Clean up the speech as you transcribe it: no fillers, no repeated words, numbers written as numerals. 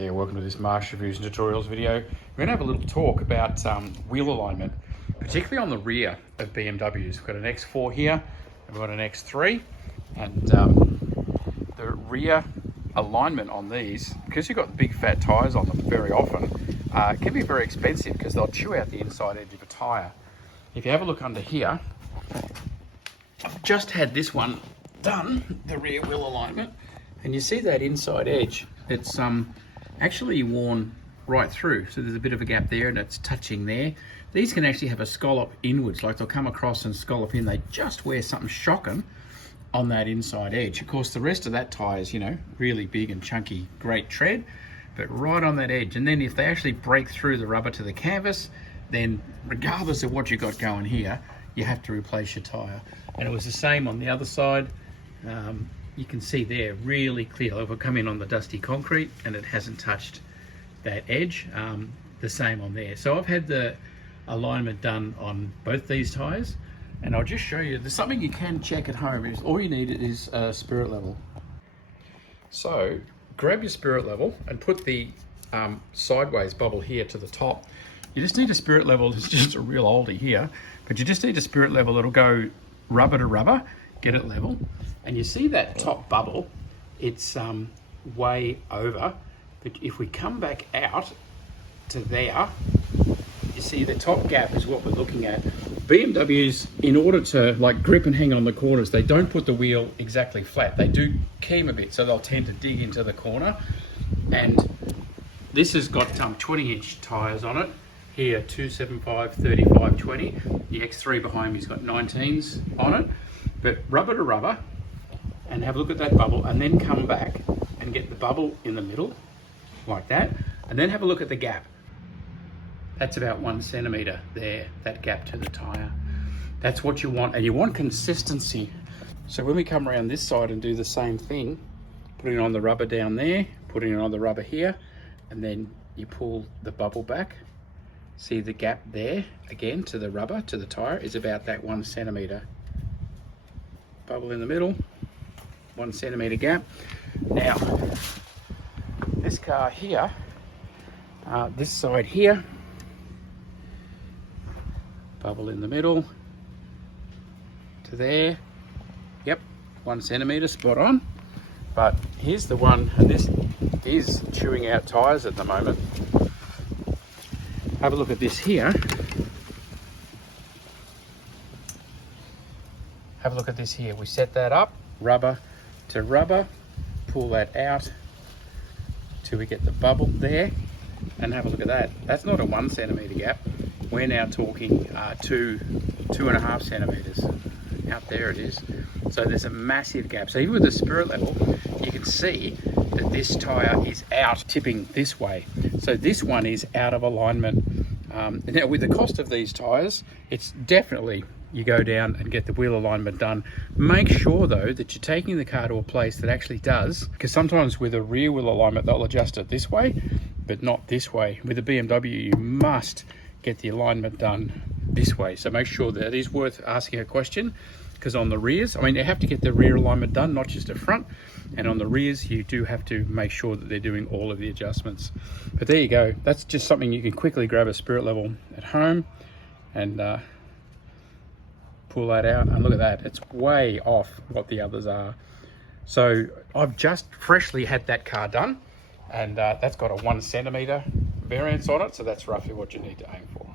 there, welcome to this Marsh Reviews and Tutorials video. We're going to have a little talk about wheel alignment, particularly on the rear of BMWs. We've got an X4 here, we've got an X3, and the rear alignment on these, because you've got big fat tyres on them very often, can be very expensive because they'll chew out the inside edge of a tyre. If you have a look under here, I've just had this one done, the rear wheel alignment, and you see that inside edge, it's actually worn right through, so there's a bit of a gap there and it's touching there. These can actually have a scallop inwards, like they'll come across and scallop in. They just wear something shocking on that inside edge. Of course, the rest of that tyre is, you know, really big and chunky, great tread, but right on that edge. And then if they actually break through the rubber to the canvas, then regardless of what you got going here, you have to replace your tyre. And it was the same on the other side. You can see there really clear. If I come in on the dusty concrete and it hasn't touched that edge, the same on there. So I've had the alignment done on both these tyres, and I'll just show you. There's something you can check at home. Is all you need is a spirit level. So grab your spirit level and put the sideways bubble here to the top. You just need a spirit level. It's just a real oldie here, but you just need a spirit level that'll go rubber to rubber, get it level. And you see that top bubble, it's way over, but if we come back out to there, you see the top gap is what we're looking at. BMWs, in order to like grip and hang on the corners, they don't put the wheel exactly flat. They do keem a bit, so they'll tend to dig into the corner. And this has got 20-inch tyres on it. Here, 275, 35, 20. The X3 behind me's got 19s on it. But rubber to rubber, and have a look at that bubble, and then come back and get the bubble in the middle, like that, and then have a look at the gap. That's about 1 centimetre there, that gap to the tyre. That's what you want, and you want consistency. So when we come around this side and do the same thing, putting on the rubber down there, putting it on the rubber here, and then you pull the bubble back. See the gap there, again, to the rubber, to the tyre, is about that 1 centimetre. Bubble in the middle, 1 centimetre gap. Now, this car here, this side here, bubble in the middle to there. Yep, 1 centimetre, spot on. But here's the one, and this is chewing out tyres at the moment. Have a look at this here. Have a look at this here. We set that up, rubber to rubber, pull that out till we get the bubble there, and have a look at that. That's not a 1 centimetre gap. We're now talking 2.5 centimetres. Out there it is. So there's a massive gap. So even with the spirit level, you can see that this tyre is out, tipping this way. So this one is out of alignment. Now with the cost of these tyres, it's definitely, you go down and get the wheel alignment done. Make sure though that you're taking the car to a place that actually does, because sometimes with a rear wheel alignment, they'll adjust it this way, but not this way. With a BMW, you must get the alignment done this way. So make sure that it is worth asking a question, because on the rears, I mean, you have to get the rear alignment done, not just the front. And on the rears, you do have to make sure that they're doing all of the adjustments. But there you go. That's just something you can quickly grab a spirit level at home and pull that out. And look at that. It's way off what the others are. So I've just freshly had that car done, and that's got a 1 centimetre variance on it. So that's roughly what you need to aim for.